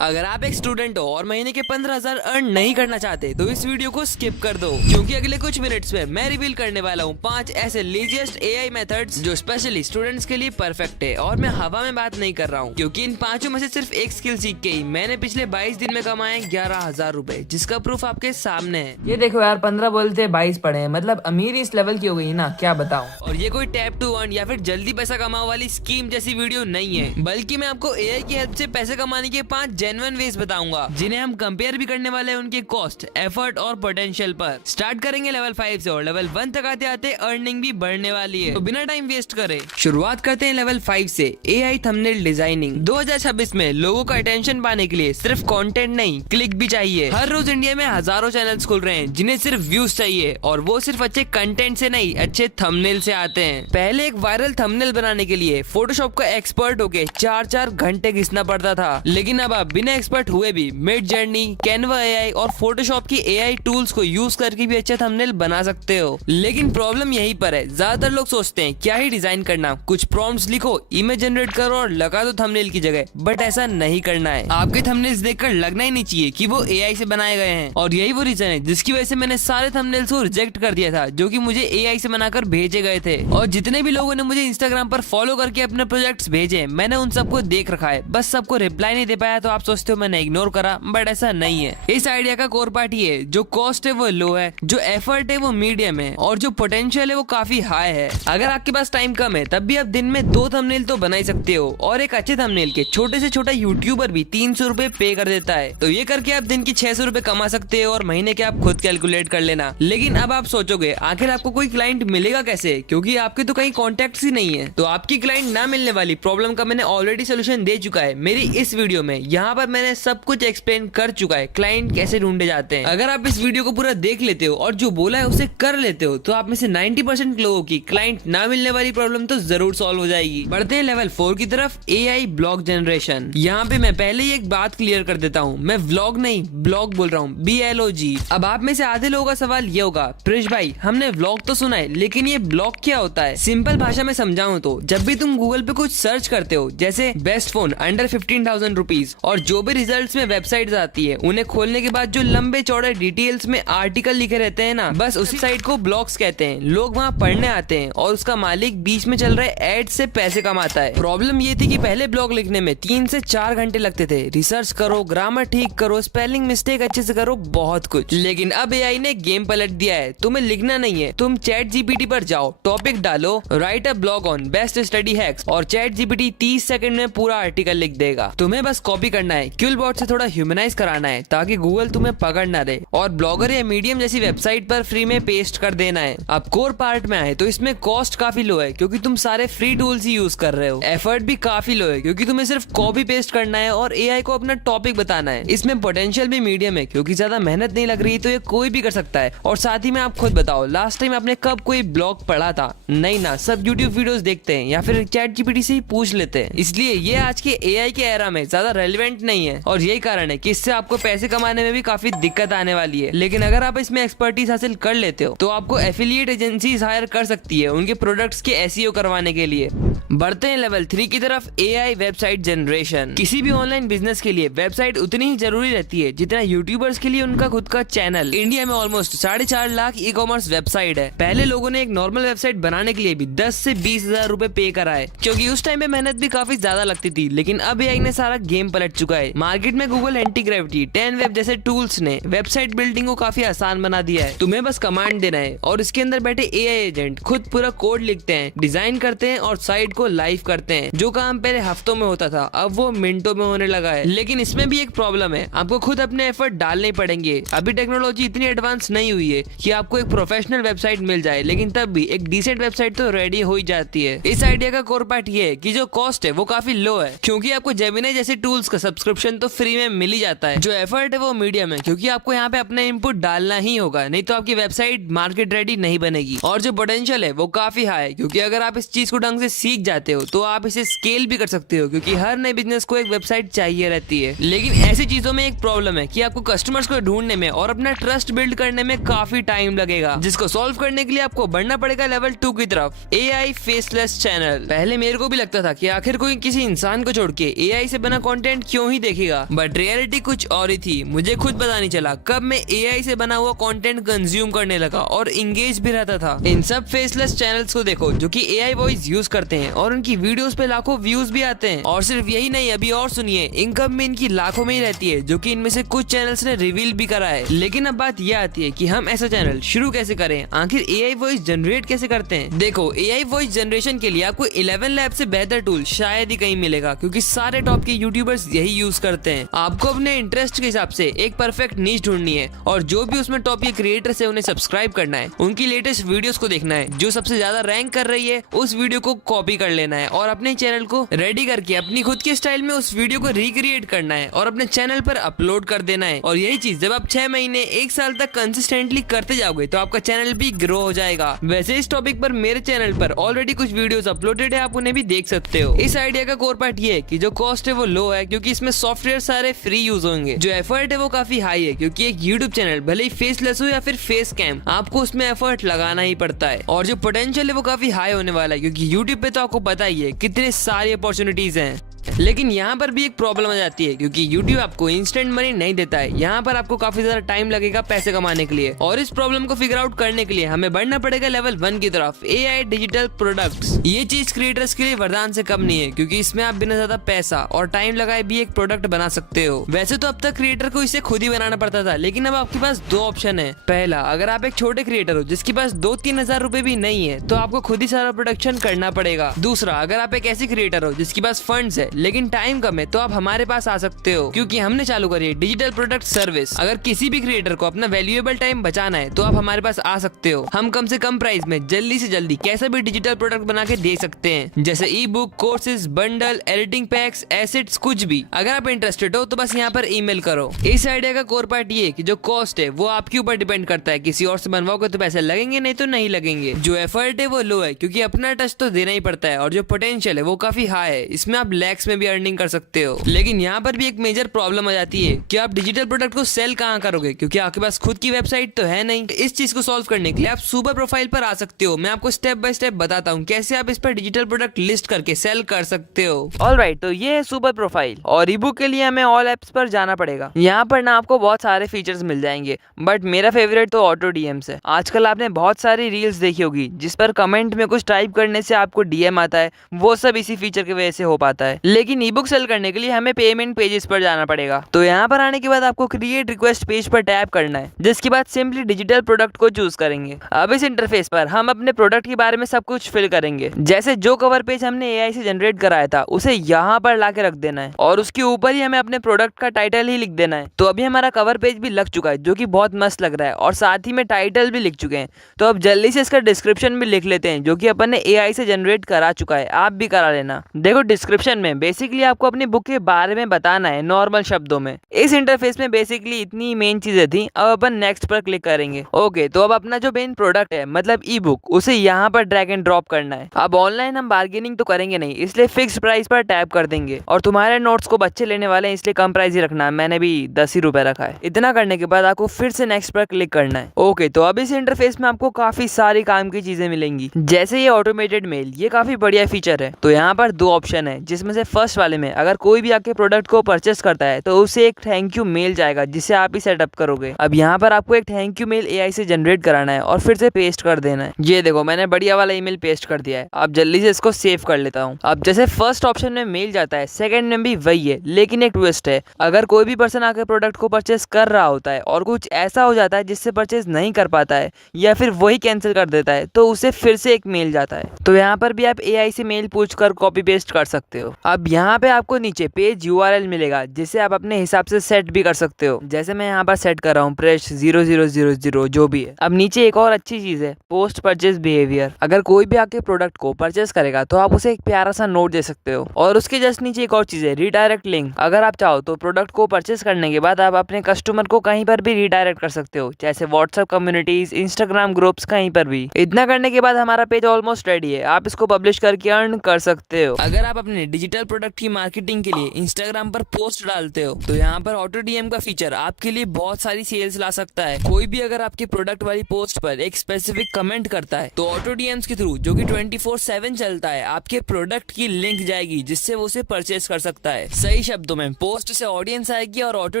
अगर आप एक स्टूडेंट हो और महीने के 15,000 अर्न नहीं करना चाहते तो इस वीडियो को स्किप कर दो, क्योंकि अगले कुछ मिनट्स में मैं रिवील करने वाला हूँ 5 ऐसे लेजिएस्ट एआई मेथड्स जो स्पेशली स्टूडेंट्स के लिए परफेक्ट है। और मैं हवा में बात नहीं कर रहा हूँ, क्योंकि इन पांचों में से सिर्फ एक स्किल सीख के ही मैंने पिछले 22 दिन में कमाए 11,000 रूपए, जिसका प्रूफ आपके सामने है। ये देखो यार, 15 बोलते 22 पढ़े हैं, मतलब अमीर इस लेवल की हो गई ना, क्या बताऊं। और ये कोई टैप टू अर्न या फिर जल्दी पैसा कमाओ वाली स्कीम जैसी वीडियो नहीं है, बल्कि मैं आपको एआई की हेल्प से पैसे कमाने के 5 जेन्युइन वेज बताऊंगा, जिन्हें हम कंपेयर भी करने वाले हैं उनके कॉस्ट, एफर्ट और पोटेंशियल पर। स्टार्ट करेंगे लेवल 5 से और लेवल 1 तक आते आते अर्निंग भी बढ़ने वाली है, तो बिना टाइम वेस्ट करे शुरुआत करते हैं लेवल 5 से। AI thumbnail designing. 2026 में लोगों का अटेंशन पाने के लिए सिर्फ कंटेंट नहीं, क्लिक भी चाहिए। हर रोज इंडिया में हजारों चैनल्स खुल रहे हैं जिन्हें सिर्फ व्यूज चाहिए, और वो सिर्फ अच्छे कंटेंट से नहीं, अच्छे थंबनेल से आते हैं। पहले एक वायरल थंबनेल बनाने के लिए फोटोशॉप का एक्सपर्ट होके 4-4 घंटे घिसना पड़ता था, लेकिन अब आप बिना एक्सपर्ट हुए भी मिड जर्नी, कैनवा एआई और फोटोशॉप की एआई टूल्स को यूज करके भी अच्छा थंबनेल बना सकते हो। लेकिन प्रॉब्लम यहीं पर है, ज्यादातर लोग सोचते हैं क्या ही डिजाइन करना, कुछ प्रॉम्प्ट्स लिखो, इमेज जनरेट करो और लगा दो थंबनेल की जगह। बट ऐसा नहीं करना है। आपके थंबनेल्स देखकर लगना ही नहीं चाहिए कि वो एआई से बनाए गए हैं, और यही वो रीजन है जिसकी वजह से मैंने सारे थंबनेल्स को रिजेक्ट कर दिया था जो कि मुझे एआई से बनाकर भेजे गए थे। और जितने भी लोगों ने मुझे इंस्टाग्राम पर फॉलो करके अपने प्रोजेक्ट्स भेजे, मैंने उन सबको देख रखा है, बस सबको रिप्लाई नहीं दे पाया तो आप सोचते हो मैंने इग्नोर करा, बट ऐसा नहीं है। इस आइडिया का कोर पार्ट ये है, जो कॉस्ट है वो लो है, जो एफर्ट है वो मीडियम है, और जो पोटेंशियल है वो काफी हाई है। अगर आपके पास टाइम कम है तब भी आप दिन में 2 थंबनेल तो बना ही सकते हो, और एक अच्छे थंबनेल के छोटे से छोटा यूट्यूबर भी 300 रुपए पे कर देता है। तो ये करके आप दिन की 600 रुपए कमा सकते हो, और महीने के आप खुद कैलकुलेट कर लेना। लेकिन अब आप सोचोगे आखिर आपको कोई क्लाइंट मिलेगा कैसे, क्योंकि आपके तो कहीं कॉन्टेक्ट ही नहीं है। तो आपकी क्लाइंट ना मिलने वाली प्रॉब्लम का मैंने ऑलरेडी सोल्यूशन दे चुका है मेरी इस वीडियो में। यहाँ पर मैंने सब कुछ एक्सप्लेन कर चुका है, क्लाइंट कैसे ढूंढे जाते हैं। अगर आप इस वीडियो को पूरा देख लेते हो और जो बोला है उसे कर लेते हो, तो आप में से 90% लोगों की क्लाइंट ना मिलने वाली प्रॉब्लम तो जरूर सॉल्व हो जाएगी। बढ़ते हैं लेवल 4 की तरफ, एआई ब्लॉग जनरेशन। यहाँ पे मैं पहले ही एक बात क्लियर कर देता हूँ, मैं व्लॉग नहीं ब्लॉग बोल रहा हूँ, BLOG। अब आप में से आधे लोगों का सवाल ये होगा, प्रिश भाई हमने व्लॉग तो सुना है, लेकिन ये ब्लॉग क्या होता है? सिंपल भाषा में समझाऊं तो, जब भी तुम गूगल पे कुछ सर्च करते हो, जैसे बेस्ट फोन अंडर 15,000 रुपीज, और जो भी रिजल्ट्स में वेबसाइट आती है, उन्हें खोलने के बाद जो लंबे चौड़े डिटेल्स में आर्टिकल लिखे रहते हैं ना, बस उसी साइट को ब्लॉग्स कहते हैं। लोग वहाँ पढ़ने आते हैं और उसका मालिक बीच में चल रहे एड से पैसे कमाता है। प्रॉब्लम ये थी कि पहले ब्लॉग लिखने में 3 से 4 घंटे लगते थे, रिसर्च करो, ग्रामर ठीक करो, स्पेलिंग मिस्टेक अच्छे से करो, बहुत कुछ। लेकिन अब एआई ने गेम पलट दिया है, तुम्हें लिखना नहीं है, तुम चैट जीपीटी पर जाओ, टॉपिक डालो, right a blog on best study hacks, और चैट जीपीटी 30 सेकंड में पूरा आर्टिकल लिख देगा। तुम्हें बस कॉपी करना है, क्यूलबॉट से थोड़ा ह्यूमनाइज कराना है ताकि गूगल तुम्हें पकड़ ना दे, और ब्लॉगर या मीडियम जैसी वेबसाइट पर फ्री में पेस्ट कर देना है। अब कोर पार्ट में आए तो इसमें कॉस्ट काफी लो है, क्योंकि तुम सारे फ्री टूल्स ही यूज कर रहे हो। एफर्ट भी काफी लो है, क्योंकि तुम्हें सिर्फ कॉपी पेस्ट करना है और एआई को अपना टॉपिक बताना है। इसमें पोटेंशियल भी मीडियम है, क्योंकि ज्यादा मेहनत नहीं लग रही, तो ये कोई भी कर सकता है। और साथ ही में आप खुद बताओ, लास्ट टाइम आपने कब कोई ब्लॉग पढ़ा था? नहीं ना, सब यूट्यूब वीडियोस देखते हैं या फिर चैट जीपीटी से ही पूछ लेते हैं। इसलिए ये आज के एआई के एरा में ज्यादा रेलिवेंट नहीं है, और यही कारण है कि इससे आपको पैसे कमाने में भी काफी दिक्कत आने वाली है। लेकिन अगर आप इसमें एक्सपर्टीज हासिल कर लेते हो तो आपको एफिलिएट एजेंसीज हायर कर सकती है उनके प्रोडक्ट्स के एसईओ करवाने के लिए। बढ़ते हैं लेवल 3 की तरफ, एआई वेबसाइट जनरेशन। किसी भी ऑनलाइन बिजनेस के लिए वेबसाइट उतनी ही जरूरी रहती है जितना यूट्यूबर्स के लिए उनका खुद का चैनल। इंडिया में almost 4.5 lakh e commerce website है। पहले लोगों ने एक नॉर्मल वेबसाइट बनाने के लिए भी 10 से 20,000 रुपए पे कराए, क्योंकि उस टाइम में मेहनत भी काफी ज्यादा लगती थी। लेकिन अब एआई ने सारा गेम पलट चुका है। मार्केट में गूगल एंटी ग्रेविटी, 10 वेब जैसे टूल्स ने वेबसाइट बिल्डिंग को काफी आसान बना दिया है। तुम्हें बस कमांड देना है और इसके अंदर बैठे एआई एजेंट खुद पूरा कोड लिखते हैं, डिजाइन करते हैं और साइट को लाइव करते हैं। जो काम पहले हफ्तों में होता था अब वो मिनटों में होने लगा है। लेकिन इसमें भी एक प्रॉब्लम है, आपको खुद अपने एफर्ट डालने पड़ेंगे। अभी टेक्नोलॉजी इतनी एडवांस नहीं हुई है कि आपको एक प्रोफेशनल वेबसाइट मिल जाए, लेकिन तब भी एक डिसेंट वेबसाइट तो रेडी हो ही जाती है। इस आइडिया का कोर पार्ट ये है कि जो कॉस्ट है वो काफी लो है, क्योंकि आपको जेमिनी जैसे टूल्स का सब्सक्रिप्शन तो फ्री में मिल ही जाता है। जो एफर्ट है वो मीडियम है, क्योंकि आपको यहाँ पे अपना इनपुट डालना ही होगा, नहीं तो आपकी वेबसाइट मार्केट रेडी नहीं बनेगी। और जो पोटेंशियल है वो काफी हाई है, क्योंकि अगर आप इस चीज को ढंग से सीख जाते हो तो आप इसे स्केल भी कर सकते हो, क्योंकि हर नए बिजनेस को एक वेबसाइट चाहिए रहती है। लेकिन ऐसी चीजों में एक प्रॉब्लम है कि आपको कस्टमर्स को ढूंढने में और अपना ट्रस्ट बिल्ड करने में काफी टाइम लगेगा, जिसको सॉल्व करने के लिए आपको बढ़ना पड़ेगा लेवल 2 की तरफ, एआई फेसलेस चैनल। पहले मेरे को भी लगता था कि आखिर कोई किसी इंसान को छोड़ के एआई से बना कंटेंट क्यों क्यों ही देखेगा। बट रियलिटी कुछ और ही थी। मुझे खुद पता नहीं चला कब मैं एआई से बना हुआ कंटेंट कंज्यूम करने लगा और इंगेज भी रहता था। इन सब फेसलेस चैनल्स को देखो जो कि एआई वॉइस यूज करते हैं और उनकी वीडियोस पे लाखों व्यूज भी आते हैं। और सिर्फ यही नहीं, अभी और सुनिए, इनकम में इनकी लाखों में ही रहती है, जो कि इनमें से कुछ चैनल्स ने रिवील भी करा है। लेकिन अब बात यह आती है कि हम ऐसा चैनल शुरू कैसे करें, आखिर एआई वॉइस जनरेट कैसे करते हैं। देखो, एआई वॉइस जनरेशन के लिए आपको 11 लैब से बेहतर टूल शायद ही कहीं मिलेगा, क्योंकि सारे टॉप के यूट्यूबर्स यही यूज करते हैं। आपको अपने इंटरेस्ट के हिसाब से एक परफेक्ट नीश ढूंढनी है और जो भी उसमें टॉप के क्रिएटर्स है उन्हें सब्सक्राइब करना है, उनकी लेटेस्ट वीडियोस को देखना है, जो सबसे ज्यादा रैंक कर रही है उस वीडियो को कॉपी कर लेना है और अपने चैनल को रेडी करके अपनी खुद के स्टाइल में उस वीडियो को रिक्रिएट करना है और अपने चैनल पर अपलोड कर देना है। और यही चीज जब आप 6 महीने 1 साल तक कंसिस्टेंटली करते जाओगे तो आपका चैनल भी ग्रो हो जाएगा। वैसे इस टॉपिक पर मेरे चैनल पर ऑलरेडी कुछ वीडियोस अपलोडेड है, आप उन्हें भी देख सकते हो। इस आइडिया का कोर पार्ट ये है कि जो कॉस्ट है वो लो है, क्योंकि इसमें सॉफ्टवेयर सारे फ्री यूज होंगे। जो एफर्ट है वो काफी हाई है, क्योंकि एक यूट्यूब चैनल भले ही फेसलेस हो या फिर फेस कैम, आपको उसमें एफर्ट लगाना ही पड़ता है। और जो पोटेंशियल है वो काफी हाई होने वाला है, क्योंकि यूट्यूब पे तो आपको पता ही है कितने सारी अपॉर्चुनिटीज हैं। लेकिन यहाँ पर भी एक प्रॉब्लम आ जाती है, क्योंकि YouTube आपको इंस्टेंट मनी नहीं देता है। यहाँ पर आपको काफी ज्यादा टाइम लगेगा पैसे कमाने के लिए। और इस प्रॉब्लम को फिगर आउट करने के लिए हमें बढ़ना पड़ेगा लेवल 1 की तरफ, AI डिजिटल प्रोडक्ट्स। ये चीज क्रिएटर्स के लिए वरदान से कम नहीं है, क्योंकि इसमें आप बिना ज्यादा पैसा और टाइम लगाए भी एक प्रोडक्ट बना सकते हो। वैसे तो अब तक क्रिएटर को इसे खुद ही बनाना पड़ता था, लेकिन अब आपके पास 2 ऑप्शन है। पहला, अगर आप एक छोटे क्रिएटर हो जिसके पास 2-3 हजार रुपए भी नहीं है, तो आपको खुद ही सारा प्रोडक्शन करना पड़ेगा। दूसरा, अगर आप एक ऐसी क्रिएटर हो जिसके पास फंड्स है लेकिन टाइम कम है, तो आप हमारे पास आ सकते हो, क्योंकि हमने चालू करी है डिजिटल प्रोडक्ट सर्विस। अगर किसी भी क्रिएटर को अपना वैल्यूएबल टाइम बचाना है तो आप हमारे पास आ सकते हो। हम कम से कम प्राइस में जल्दी से जल्दी कैसा भी डिजिटल प्रोडक्ट बना के दे सकते हैं, जैसे ई book, courses, bundle, editing PACS, assets, कुछ भी। अगर आप इंटरेस्टेड हो तो बस यहाँ पर ईमेल करो। इस आइडिया का कोर पार्ट ये कि जो कॉस्ट है वो आपके ऊपर डिपेंड करता है। किसी और से बनवाओगे तो पैसे लगेंगे, नहीं तो नहीं लगेंगे। जो एफर्ट है वो लो है, क्योंकि अपना टच तो देना ही पड़ता है। और जो पोटेंशियल है वो काफी हाई है, इसमें आप लैक्स में भी अर्निंग कर सकते हो। लेकिन यहाँ पर भी एक मेजर प्रॉब्लम आ जाती है कि आप डिजिटल प्रोडक्ट को सेल कहाँ करोगे, क्योंकि आपके पास खुद की वेबसाइट तो है नहीं। इस चीज को सॉल्व करने के लिए आप सुपर प्रोफाइल पर आ सकते हो। मैं आपको स्टेप बाय स्टेप बताता हूँ कैसे आप इस पर डिजिटल प्रोडक्ट लिस्ट करके सेल कर सकते हो। ऑलराइट, तो ये है सुपर प्रोफाइल। और ईबुक के लिए हमें ऑल एप्स पर जाना पड़ेगा। यहाँ पर ना आपको बहुत सारे फीचर्स मिल जाएंगे, बट मेरा फेवरेट तो ऑटो डीएम्स है। आजकल आपने बहुत सारी रील्स देखी होगी जिस पर कमेंट में कुछ टाइप करने से आपको डीएम आता है, वो सब इसी फीचर की वजह से हो पाता है। लेकिन ईबुक सेल करने के लिए हमें पेमेंट पेजेस पर जाना पड़ेगा। तो यहाँ पर आने के बाद आपको क्रिएट रिक्वेस्ट पेज पर टैप करना है, जिसके बाद सिंपली डिजिटल प्रोडक्ट को चूज करेंगे। अब इस इंटरफेस पर हम अपने प्रोडक्ट के बारे में सब कुछ फिल करेंगे। जैसे जो कवर पेज हमने एआई से जनरेट कराया था उसे यहाँ पर लाके रख देना है और उसके ऊपर ही हमें अपने प्रोडक्ट का टाइटल ही लिख देना है। तो अभी हमारा कवर पेज भी लग चुका है, जो कि बहुत मस्त लग रहा है, और साथ ही में टाइटल भी लिख चुके हैं। तो अब जल्दी से इसका डिस्क्रिप्शन भी लिख लेते हैं, जो कि अपन ने एआई से जनरेट करा चुका है। आप भी करा लेना। देखो, डिस्क्रिप्शन में बेसिकली आपको अपनी बुक के बारे में बताना है नॉर्मल शब्दों में। इस इंटरफेस में बेसिकली इतनी मेन चीजें थी। अब अपन नेक्स्ट पर क्लिक करेंगे। ओके, तो अब अपना जो मेन प्रोडक्ट है मतलब ई बुक, उसे यहाँ पर ड्रैग एंड ड्रॉप करना है। अब ऑनलाइन हम बार्गेनिंग तो करेंगे नहीं, इसलिए फिक्स प्राइस पर टैप कर देंगे। और तुम्हारे नोट्स को बच्चे लेने वाले हैं, इसलिए कम प्राइस ही रखना है। मैंने भी 10 ही रुपए रखा है। इतना करने के बाद आपको फिर से नेक्स्ट पर क्लिक करना है। ओके, तो अब इस इंटरफेस में आपको काफी सारी काम की चीजें मिलेंगी, जैसे ये ऑटोमेटेड मेल। ये काफी बढ़िया फीचर है। तो यहाँ पर 2 ऑप्शन है, जिसमें से फर्स्ट वाले में अगर कोई भी आपके प्रोडक्ट को परचेस करता है तो उसे एक थैंक यू मेल जाएगा, जिसे आप ही सेटअप करोगे। अब यहाँ पर आपको एक थैंक यू मेल एआई से जनरेट कराना है और फिर से पेस्ट कर देना है। ये देखो, मैंने बढ़िया वाला ईमेल पेस्ट कर दिया है। अब जल्दी से इसको सेव कर लेता हूँ। अब जैसे फर्स्ट ऑप्शन में मेल जाता है, सेकंड में भी वही है, लेकिन एक ट्विस्ट है। अगर कोई भी पर्सन आकर प्रोडक्ट को परचेस कर रहा होता है और कुछ ऐसा हो जाता है जिससे परचेस नहीं कर पाता है या फिर वही कैंसिल कर देता है, तो उसे फिर से एक मेल जाता है। तो यहाँ पर भी आप एआई से मेल पूछकर कॉपी पेस्ट कर सकते हो। अब यहाँ पे आपको नीचे पेज यूआरएल मिलेगा, जिसे आप अपने हिसाब से सेट भी कर सकते हो। जैसे मैं यहाँ पर सेट कर रहा हूँ प्रेस 0000, जो भी है। अब नीचे एक और अच्छी चीज है, पोस्ट परचेस बिहेवियर। अगर कोई भी आपके प्रोडक्ट को परचेस करेगा तो आप उसे एक प्यारा सा नोट दे सकते हो। और उसके जस्ट नीचे एक और चीज है, रिडायरेक्ट लिंक। अगर आप चाहो तो प्रोडक्ट को परचेस करने के बाद आप अपने कस्टमर को कहीं पर भी रिडायरेक्ट कर सकते हो, जैसे व्हाट्सएप कम्युनिटीज, इंस्टाग्राम ग्रुप्स, कहीं पर भी। इतना करने के बाद हमारा पेज ऑलमोस्ट रेडी है। आप इसको पब्लिश करके अर्न कर सकते हो। अगर आप अपने डिजिटल प्रोडक्ट की मार्केटिंग के लिए इंस्टाग्राम पर पोस्ट डालते हो तो यहाँ पर ऑटो डीएम का फीचर आपके लिए बहुत सारी सेल्स ला सकता है। कोई भी अगर आपके प्रोडक्ट वाली पोस्ट पर एक स्पेसिफिक कमेंट करता है तो ऑटो डीएम्स के थ्रू, जो कि 24/7 चलता है, आपके प्रोडक्ट की लिंक जाएगी जिससे वो उसे परचेस कर सकता है। सही शब्दों में, पोस्ट से ऑडियंस आएगी और ऑटो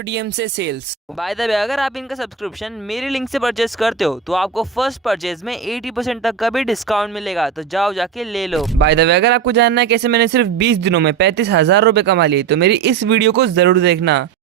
डीएम से सेल्स। बाय द वे, अगर आप इनका सब्सक्रिप्शन मेरे लिंक से परचेस करते हो तो आपको फर्स्ट परचेज में 80% तक का भी डिस्काउंट मिलेगा, तो जाओ जाके ले लो। बाय द वे, अगर आपको जानना है कैसे मैंने सिर्फ 20 दिनों में 35,000 रुपए कमा लिए तो मेरी इस वीडियो को जरूर देखना।